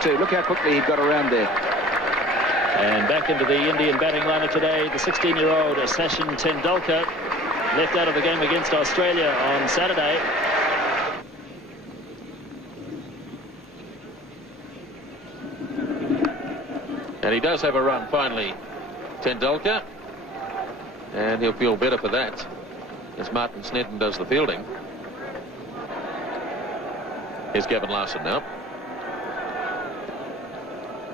too. Look how quickly he got around there. And back into the Indian batting lineup today, the 16-year-old Sachin Tendulkar, left out of the game against Australia on Saturday. And he does have a run finally, Tendulkar, and he'll feel better for that as Martin Snedden does the fielding. Here's Gavin Larson now.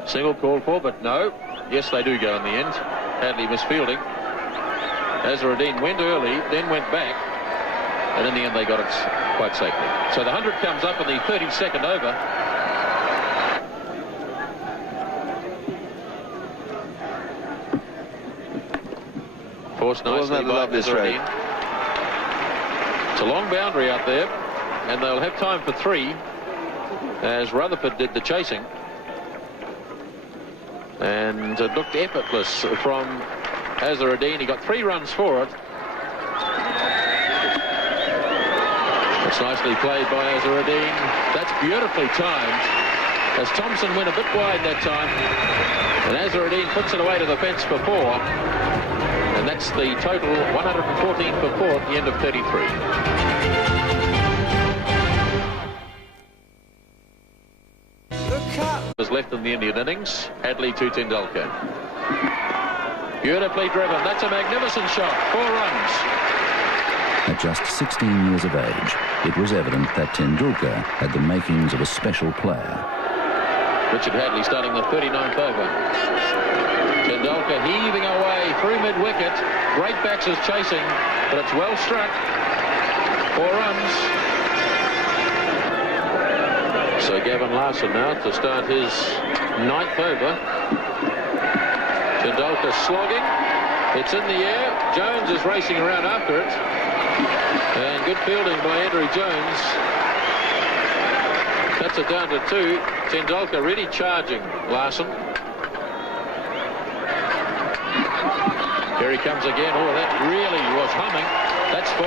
Single called for, but no. Yes, they do go in the end. Hadley misfielding. Azharuddin went early, then went back, and in the end they got it quite safely. So the 100 comes up in the 32nd over. Forced nicely by Azharuddin. It's a long boundary out there, and they'll have time for 3, as Rutherford did the chasing. And it looked effortless from Azharuddin. He got 3 runs for it. It's nicely played by Azharuddin. That's beautifully timed, as Thompson went a bit wide that time, and Azharuddin puts it away to the fence for 4. And that's the total, 114 for 4 at the end of 33. Was left in the Indian innings. Hadley to Tendulkar. Beautifully driven. That's a magnificent shot. 4 runs. At just 16 years of age, it was evident that Tendulkar had the makings of a special player. Richard Hadley starting the 39th over. Tendulkar heaving away through mid-wicket. Great Baxter's chasing, but it's well struck. 4 runs. So Gavin Larson now to start his 9th over. Tendulkar slogging. It's in the air. Jones is racing around after it. And good fielding by Andrew Jones. That's it down to 2. Tendulkar really charging Larson. Here he comes again. Oh, that really was humming. That's 4.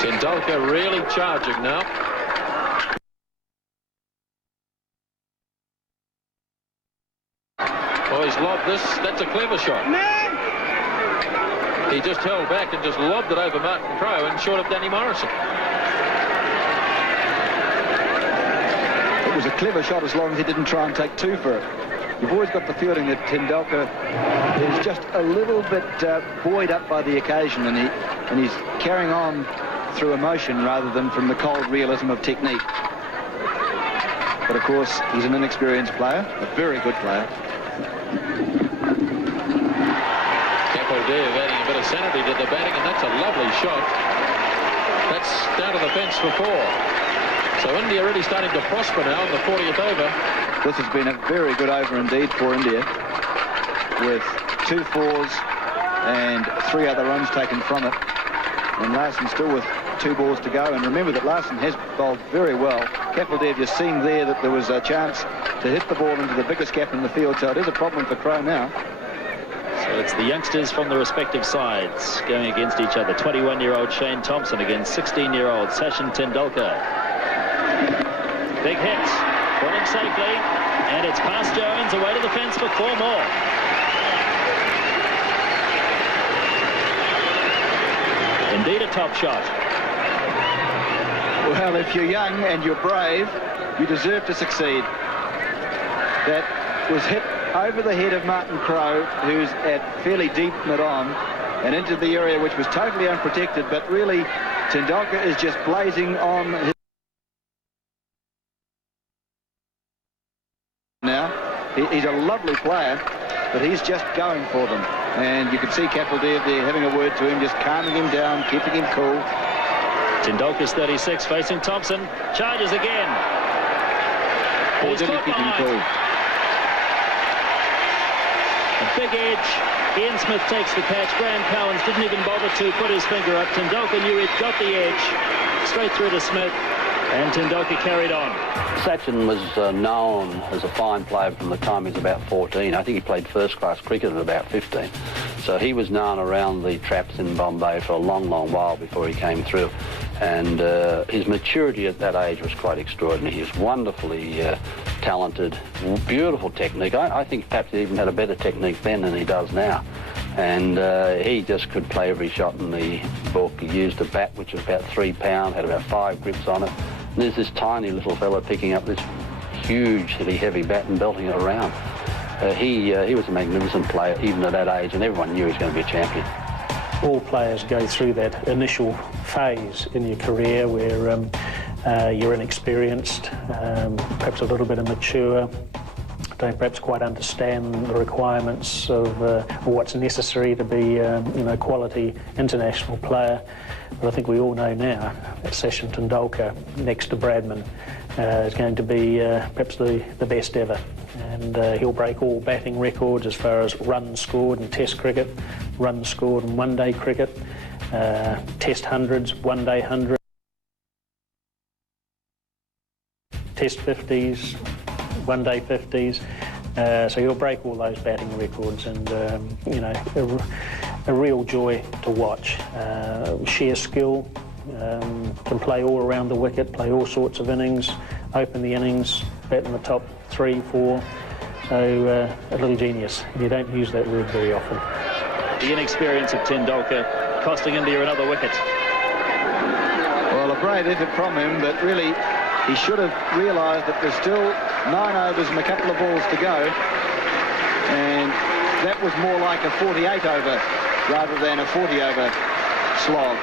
Tendulkar really charging now. Oh, he's lobbed this. That's a clever shot. He just held back and just lobbed it over Martin Crowe and short of Danny Morrison. It was a clever shot as long as he didn't try and take 2 for it. You've always got the feeling that Tendulkar is just a little bit buoyed up by the occasion, and he's carrying on through emotion rather than from the cold realism of technique. But of course, he's an inexperienced player, a very good player. Kapildev adding a bit of sanity to the batting, and that's a lovely shot. That's down to the fence for 4. So India really starting to prosper now in the 40th over. This has been a very good over indeed for India, with 2 4s and 3 other runs taken from it. And Larson still with 2 balls to go. And remember that Larson has bowled very well. Kapildev, you've seen there that there was a chance to hit the ball into the biggest gap in the field. So it is a problem for Crowe now. So it's the youngsters from the respective sides going against each other. 21-year-old Shane Thompson against 16-year-old Sachin Tendulkar. Big hit. Put him safely. And it's past Jones, away to the fence for 4 more. Indeed a top shot. Well, if you're young and you're brave, you deserve to succeed. That was hit over the head of Martin Crowe, who's at fairly deep mid-on, and into the area which was totally unprotected, but really Tendulkar is just blazing on his... Now, he's a lovely player, but he's just going for them. And you can see Kapildev there having a word to him, just calming him down, keeping him cool. Tendulkar's 36, facing Thompson. Charges again. Or did he keep him cool? A big edge. Ian Smith takes the catch. Graham Cowans didn't even bother to put his finger up. Tendulkar knew he'd got the edge. Straight through to Smith. And Tendulkar carried on. Sachin was known as a fine player from the time he was about 14. I think he played first-class cricket at about 15. So he was known around the traps in Bombay for a long, long while before he came through. And his maturity at that age was quite extraordinary. He was wonderfully talented, beautiful technique. I think perhaps he even had a better technique then than he does now. And he just could play every shot in the book. He used a bat which was about 3 pounds, had about 5 grips on it. And there's this tiny little fella picking up this hugely heavy bat and belting it around. He was a magnificent player even at that age, and everyone knew he was going to be a champion. All players go through that initial phase in your career where you're inexperienced, perhaps a little bit immature, don't perhaps quite understand the requirements of what's necessary to be a quality international player. But I think we all know now that Sachin Tendulkar, next to Bradman, is going to be perhaps the best ever. And he'll break all batting records as far as runs scored in Test cricket, runs scored in one-day cricket, Test hundreds, one-day hundreds, Test 50s, one-day 50s. So he'll break all those batting records, and a real joy to watch. Sheer skill, can play all around the wicket, play all sorts of innings, open the innings, bat in the top 3, 4. So a little genius. You don't use that word very often. The inexperience of Tendulkar costing India another wicket. Well, a brave effort from him, but really he should have realised that there's still 9 overs and a couple of balls to go, and that was more like a 48 over rather than a 40 over slog.